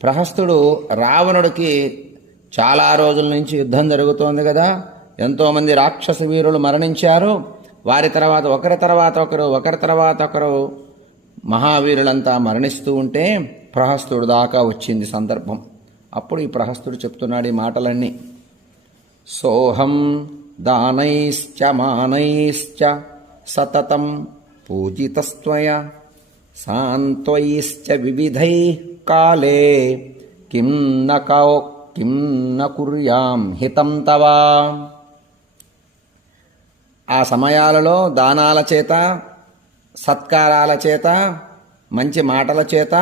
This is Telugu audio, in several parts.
ప్రహస్తుడు రావణుడికి చాలా రోజుల నుంచి యుద్ధం జరుగుతోంది కదా, ఎంతోమంది రాక్షస వీరులు మరణించారు. వారి తర్వాత ఒకరి తర్వాత ఒకరు మహావీరులంతా మరణిస్తూ ఉంటే ప్రహస్తుడు దాకా వచ్చింది సందర్భం. అప్పుడు ఈ ప్రహస్తుడు చెప్తున్నాడు ఈ మాటలన్నీ. సోహం దానైశ్చ మానైశ్చ సతతం పూజితస్త్వయ సాంత్వైశ్చ వివిధై కాలే కిం న కుర్యాం హితం తవా. ఆ సమయాలలో దానాల చేత, సత్కారాల చేత, మంచి మాటల చేత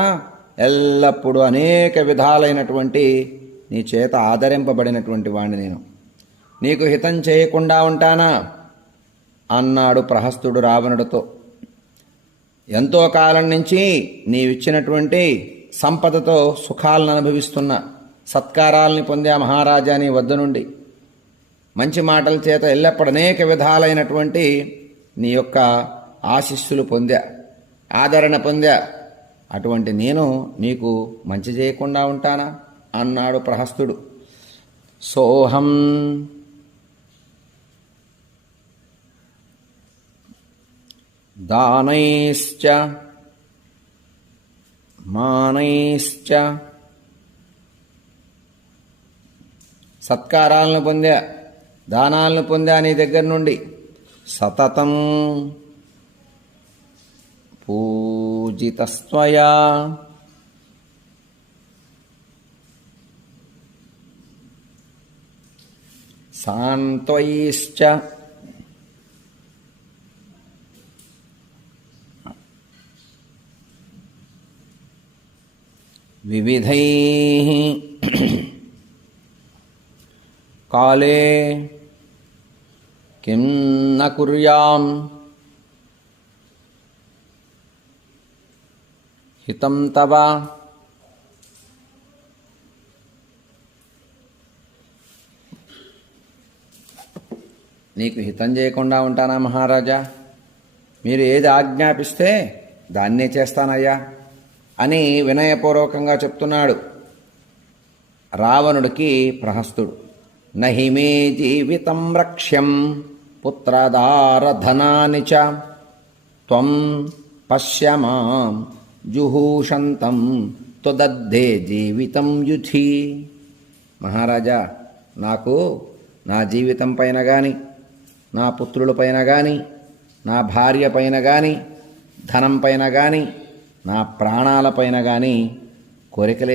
ఎల్లప్పుడూ అనేక విధాలైనటువంటి నీ చేత ఆదరింపబడినటువంటి వాణ్ణి నేను. నీకు హితం చేయకుండా ఉంటానా అన్నాడు ప్రహస్తుడు రావణుడితో. ఎంతో కాలం నుంచి నీవిచ్చినటువంటి సంపదతో సుఖాలను అనుభవిస్తున్నా, సత్కారాలని పొందా మహారాజా నీ వద్ద నుండి. మంచి మాటల చేత ఎల్లప్పుడు అనేక విధాలైనటువంటి నీ యొక్క ఆశీస్సులు పొందా, ఆదరణ పొందా. అటువంటి నేను నీకు మంచి చేయకుండా ఉంటానా అన్నాడు ప్రహస్తుడు. సోహం దానైశ్చ మానైశ్చ, సత్కారాలను పొందా, దానాలను పొందా నీ దగ్గర నుండి. సతతం పూజితస్త్వయా, సాంత్వైశ్చ వివిధైః కాలే కిం న కుర్యాం హితం తవ. నీకు హితం చేయకుండా ఉంటానా మహారాజా? మీరు ఏది ఆజ్ఞాపిస్తే దాన్నే చేస్తానయ్యా అని వినయపూర్వకంగా చెప్తున్నాడు రావణుడికి ప్రహస్తుడు. నహి మే జీవితం రక్ష్యం పుత్రదారధనాని చ త్వం పశ్య మాం జుహూషంతం త్వదద్ధే జీవితం యుధి. మహారాజా, నాకు నా జీవితం పైన కానీ, నా పుత్రుల పైన కానీ, నా భార్య పైన కానీ, ధనం పైన కానీ, నా ప్రాణాల పైన కానీ కోరికలే